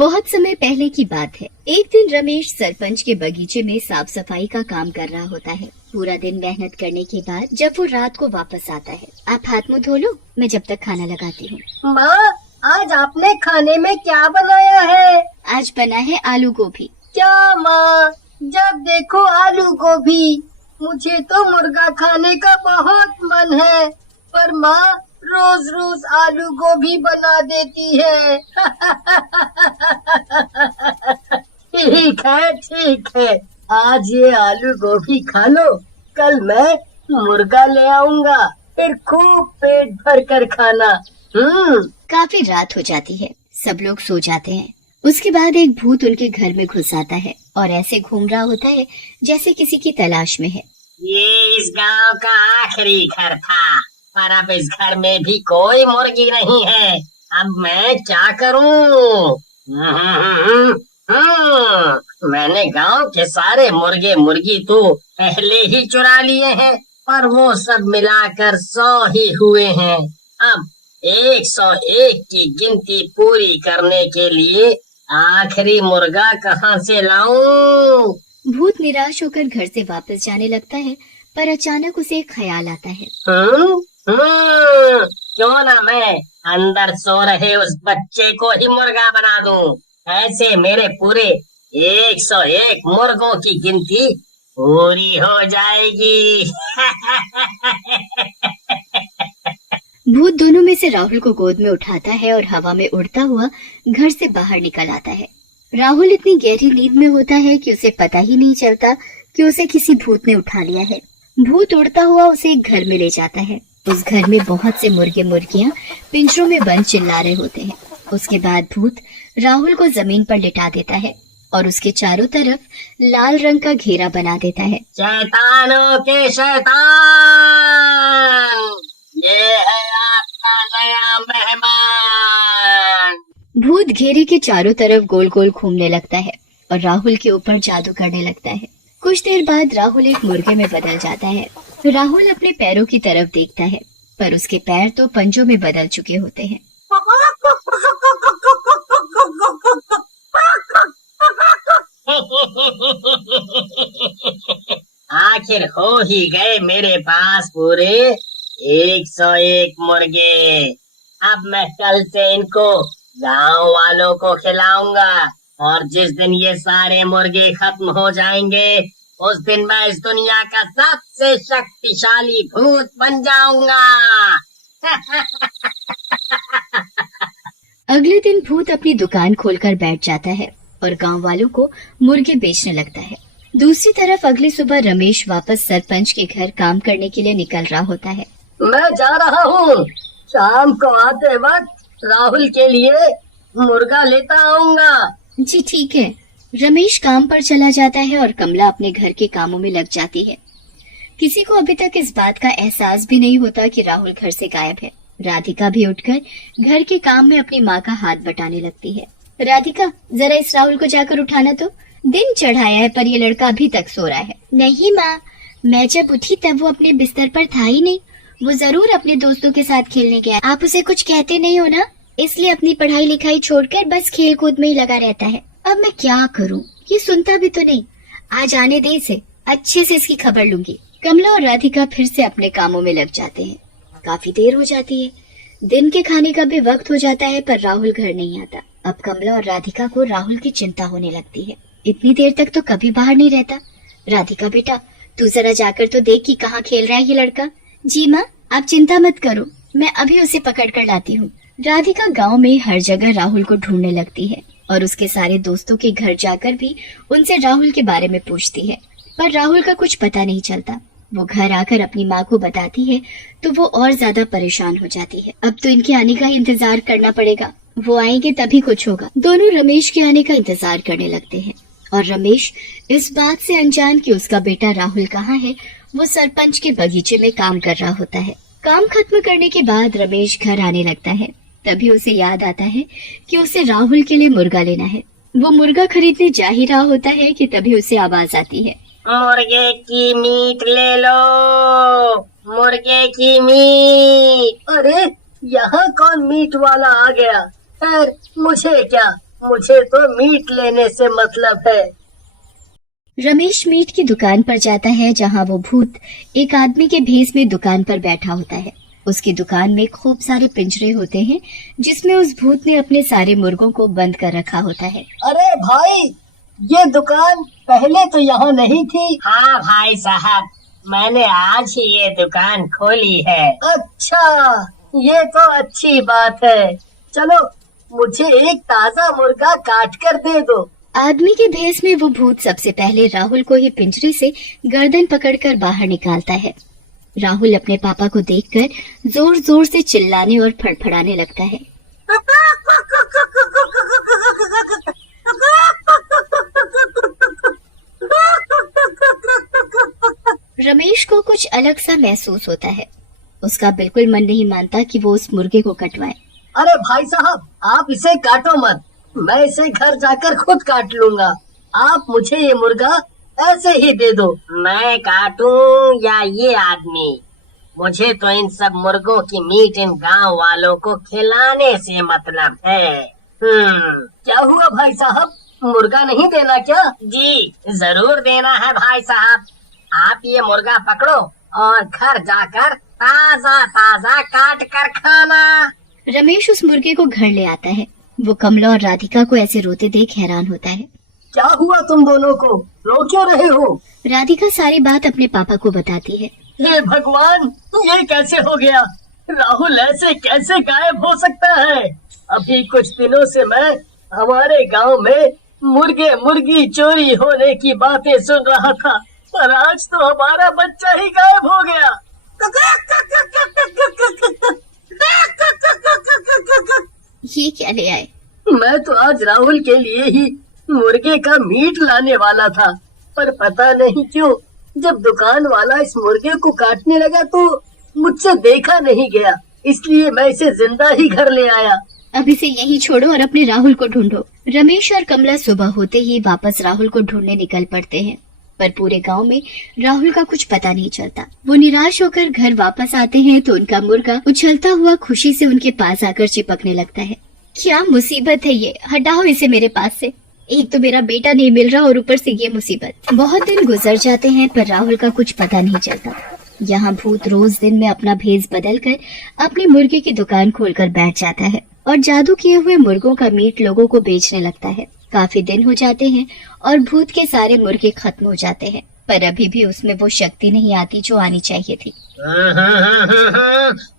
बहुत समय पहले की बात है। एक दिन रमेश सरपंच के बगीचे में साफ सफाई का काम कर रहा होता है। पूरा दिन मेहनत करने के बाद जब वो रात को वापस आता है, आप हाथ मुंह धो लो, मैं जब तक खाना लगाती हूँ। माँ, आज आपने खाने में क्या बनाया है? आज बना है आलू गोभी। क्या माँ, जब देखो आलू गोभी। मुझे तो मुर्गा खाने का बहुत मन है, पर माँ रोज रोज आलू गोभी बना देती है। ठीक है, आज ये आलू गोभी खा लो, कल मैं मुर्गा ले आऊंगा, फिर खूब पेट भर कर खाना। काफी रात हो जाती है, सब लोग सो जाते हैं। उसके बाद एक भूत उनके घर में घुस आता है और ऐसे घूम रहा होता है जैसे किसी की तलाश में है। ये इस गांव का आखिरी घर था, पर अब इस घर में भी कोई मुर्गी नहीं है। अब मैं क्या करूं? मैंने गांव के सारे मुर्गे मुर्गी तो पहले ही चुरा लिए हैं, पर वो सब मिलाकर 100 ही हुए हैं। अब 101 की गिनती पूरी करने के लिए आखिरी मुर्गा कहाँ से लाऊं? भूत निराश होकर घर से वापस जाने लगता है, पर अचानक उसे एक ख्याल आता है। क्यों ना मैं अंदर सो रहे उस बच्चे को ही मुर्गा बना दूं। ऐसे मेरे पूरे 101 मुर्गों की गिनती पूरी हो जाएगी। भूत दोनों में से राहुल को गोद में उठाता है और हवा में उड़ता हुआ घर से बाहर निकल आता है। राहुल इतनी गहरी नींद में होता है कि उसे पता ही नहीं चलता कि उसे किसी भूत ने उठा लिया है। भूत उड़ता हुआ उसे एक घर में ले जाता है। उस घर में बहुत से मुर्गे मुर्गियां पिंजरों में बंद चिल्ला रहे होते हैं। उसके बाद भूत राहुल को जमीन पर लिटा देता है और उसके चारों तरफ लाल रंग का घेरा बना देता है। शैतानों के शैतान, ये है आपका नया मेहमान। भूत घेरे के चारों तरफ गोल गोल घूमने लगता है और राहुल के ऊपर जादू करने लगता है। कुछ देर बाद राहुल एक मुर्गे में बदल जाता है। राहुल अपने पैरों की तरफ देखता है, पर उसके पैर तो पंजों में बदल चुके होते हैं। आखिर हो ही गए मेरे पास पूरे 101 मुर्गे। अब मैं कल से इनको गांव वालों को खिलाऊंगा, और जिस दिन ये सारे मुर्गे खत्म हो जाएंगे उस दिन मैं इस दुनिया का सबसे शक्तिशाली भूत बन जाऊंगा। अगले दिन भूत अपनी दुकान खोलकर बैठ जाता है और गांव वालों को मुर्गे बेचने लगता है। दूसरी तरफ अगली सुबह रमेश वापस सरपंच के घर काम करने के लिए निकल रहा होता है। मैं जा रहा हूँ, शाम को आते वक्त राहुल के लिए मुर्गा लेता आऊंगा। जी ठीक है। रमेश काम पर चला जाता है और कमला अपने घर के कामों में लग जाती है। किसी को अभी तक इस बात का एहसास भी नहीं होता कि राहुल घर से गायब है। राधिका भी उठकर घर के काम में अपनी माँ का हाथ बटाने लगती है। राधिका, जरा इस राहुल को जाकर उठाना तो। दिन चढ़ाया है पर ये लड़का अभी तक सो रहा है। नहीं माँ, मैं जब उठी तब वो अपने बिस्तर पर था ही नहीं। वो जरूर अपने दोस्तों के साथ खेलने गया। आप उसे कुछ कहते नहीं हो ना, इसलिए अपनी पढ़ाई लिखाई छोड़कर बस खेल कूद में ही लगा रहता है। अब मैं क्या करूं? ये सुनता भी तो नहीं। आज आने दे इसे, अच्छे से इसकी खबर लूंगी। कमला और राधिका फिर से अपने कामों में लग जाते हैं। काफी देर हो जाती है। दिन के खाने का भी वक्त हो जाता है, पर राहुल घर नहीं आता। अब कमला और राधिका को राहुल की चिंता होने लगती है। इतनी देर तक तो कभी बाहर नहीं रहता। राधिका बेटा, तू जरा जाकर तो देख कि कहाँ खेल रहा है ये लड़का। जी माँ, आप चिंता मत करो, मैं अभी उसे पकड़ कर लाती हूँ। राधिका गाँव में हर जगह राहुल को ढूंढने लगती है और उसके सारे दोस्तों के घर जाकर भी उनसे राहुल के बारे में पूछती है, पर राहुल का कुछ पता नहीं चलता। वो घर आकर अपनी माँ को बताती है तो वो और ज्यादा परेशान हो जाती है। अब तो इनके आने का ही इंतजार करना पड़ेगा, वो आएंगे तभी कुछ होगा। दोनों रमेश के आने का इंतजार करने लगते हैं और रमेश इस बात से अनजान कि उसका बेटा राहुल कहाँ है, वो सरपंच के बगीचे में काम कर रहा होता है। काम खत्म करने के बाद रमेश घर आने लगता है। तभी उसे याद आता है कि उसे राहुल के लिए मुर्गा लेना है। वो मुर्गा खरीदने जा ही रहा होता है कि तभी उसे आवाज आती है, मुर्गे की मीट ले लो, मुर्गे की मीट। अरे, यहाँ कौन मीट वाला आ गया? खैर मुझे क्या, मुझे तो मीट लेने से मतलब है। रमेश मीट की दुकान पर जाता है जहां वो भूत एक आदमी के भेष में दुकान पर बैठा होता है। उसकी दुकान में खूब सारे पिंजरे होते हैं जिसमें उस भूत ने अपने सारे मुर्गों को बंद कर रखा होता है। अरे भाई, ये दुकान पहले तो यहाँ नहीं थी। हाँ भाई साहब, मैंने आज ही ये दुकान खोली है। अच्छा, ये तो अच्छी बात है। चलो, मुझे एक ताजा मुर्गा काट कर दे दो। आदमी के भेष में वो भूत सबसे पहले राहुल को ही पिंजरे से गर्दन पकड़कर बाहर निकालता है। राहुल अपने पापा को देखकर जोर जोर से चिल्लाने और फड़फड़ाने लगता है। रमेश को कुछ अलग सा महसूस होता है। उसका बिल्कुल मन नहीं मानता कि वो उस मुर्गे को कटवाए। अरे भाई साहब, आप इसे काटो मत, मैं इसे घर जाकर खुद काट लूंगा। आप मुझे ये मुर्गा ऐसे ही दे दो। मैं काटूं या ये आदमी? मुझे तो इन सब मुर्गों की मीट इन गांव वालों को खिलाने से मतलब है। क्या हुआ भाई साहब, मुर्गा नहीं देना क्या? जी जरूर देना है भाई साहब। आप ये मुर्गा पकड़ो और घर जाकर ताजा ताजा काट कर खाना। रमेश उस मुर्गे को घर ले आता है। वो कमला और राधिका को ऐसे रोते देख हैरान होता है। क्या हुआ तुम दोनों को, रो क्यों रहे हो? राधिका सारी बात अपने पापा को बताती है। हे भगवान, ये कैसे हो गया? राहुल ऐसे कैसे गायब हो सकता है? अभी कुछ दिनों से मैं हमारे गांव में मुर्गे मुर्गी चोरी होने की बातें सुन रहा था, पर आज तो हमारा बच्चा ही गायब हो गया। ये क्या ले आए? मैं तो आज राहुल के लिए ही मुर्गे का मीट लाने वाला था, पर पता नहीं क्यों जब दुकान वाला इस मुर्गे को काटने लगा तो मुझसे देखा नहीं गया, इसलिए मैं इसे जिंदा ही घर ले आया। अब इसे यहीं छोड़ो और अपने राहुल को ढूंढो। रमेश और कमला सुबह होते ही वापस राहुल को ढूंढने निकल पड़ते हैं, पर पूरे गांव में राहुल का कुछ पता नहीं चलता। वो निराश होकर घर वापस आते हैं तो उनका मुर्गा उछलता हुआ खुशी से उनके पास आकर चिपकने लगता है। क्या मुसीबत है ये, हटाओ इसे मेरे पास से। एक तो मेरा बेटा नहीं मिल रहा और ऊपर से ये मुसीबत। बहुत दिन गुजर जाते हैं पर राहुल का कुछ पता नहीं चलता। यहाँ भूत रोज दिन में अपना भेष बदल कर अपनी मुर्गे की दुकान खोलकर बैठ जाता है और जादू किए हुए मुर्गों का मीट लोगों को बेचने लगता है। काफी दिन हो जाते हैं और भूत के सारे मुर्गे खत्म हो जाते हैं, पर अभी भी उसमें वो शक्ति नहीं आती जो आनी चाहिए थी।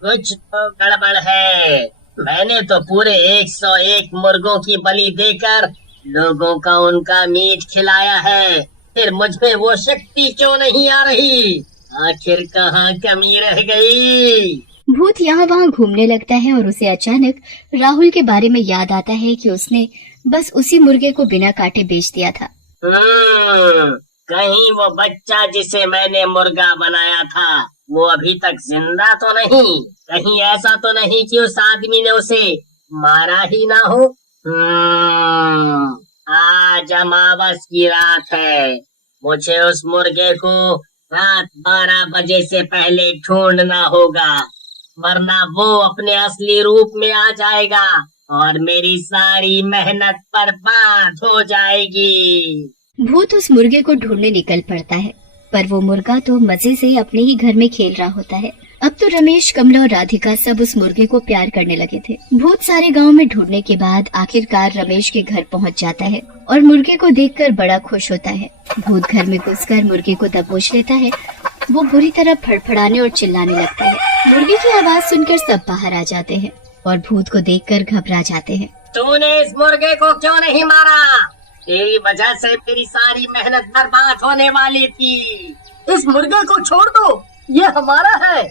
कुछ तो गड़बड़ है। मैंने तो पूरे 101 मुर्गों की बलि देकर लोगों का उनका मीट खिलाया है, फिर मुझ में वो शक्ति क्यों नहीं आ रही? आखिर कहाँ कमी रह गई? भूत यहाँ वहाँ घूमने लगता है और उसे अचानक राहुल के बारे में याद आता है कि उसने बस उसी मुर्गे को बिना काटे बेच दिया था। कहीं वो बच्चा जिसे मैंने मुर्गा बनाया था वो अभी तक जिंदा तो नहीं? कहीं ऐसा तो नहीं कि उस आदमी ने उसे मारा ही ना हो? आज अमावस की रात है, मुझे उस मुर्गे को रात 12 बजे से पहले ढूंढना होगा, वरना वो अपने असली रूप में आ जाएगा और मेरी सारी मेहनत बर्बाद हो जाएगी। भूत उस मुर्गे को ढूंढने निकल पड़ता है, पर वो मुर्गा तो मजे से अपने ही घर में खेल रहा होता है। अब तो रमेश, कमला और राधिका सब उस मुर्गे को प्यार करने लगे थे। भूत सारे गांव में ढूंढने के बाद आखिरकार रमेश के घर पहुंच जाता है और मुर्गे को देखकर बड़ा खुश होता है। भूत घर में घुसकर मुर्गे को दबोच लेता है। वो बुरी तरह फड़फड़ाने और चिल्लाने लगता है। मुर्गे की आवाज सुनकर सब बाहर आ जाते हैं और भूत को देखकर घबरा जाते हैं। तूने इस मुर्गे को क्यों नहीं मारा? तेरी वजह से मेरी सारी मेहनत बर्बाद होने वाली थी। इस मुर्गे को छोड़ दो, ये हमारा है।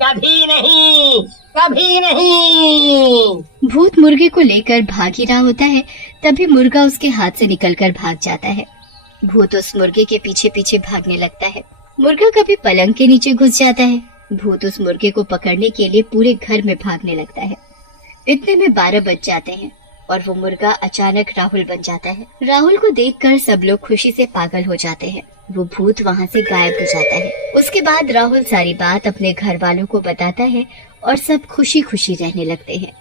कभी नहीं, कभी नहीं। भूत मुर्गे को लेकर भाग ही रहा होता है, तभी मुर्गा उसके हाथ से निकलकर भाग जाता है। भूत उस मुर्गे के पीछे पीछे भागने लगता है। मुर्गा कभी पलंग के नीचे घुस जाता है। भूत उस मुर्गे को पकड़ने के लिए पूरे घर में भागने लगता है। इतने में 12 बज जाते हैं और वो मुर्गा अचानक राहुल बन जाता है। राहुल को देखकर सब लोग खुशी से पागल हो जाते हैं। वो भूत वहाँ से गायब हो जाता है। उसके बाद राहुल सारी बात अपने घर वालों को बताता है और सब खुशी खुशी रहने लगते हैं।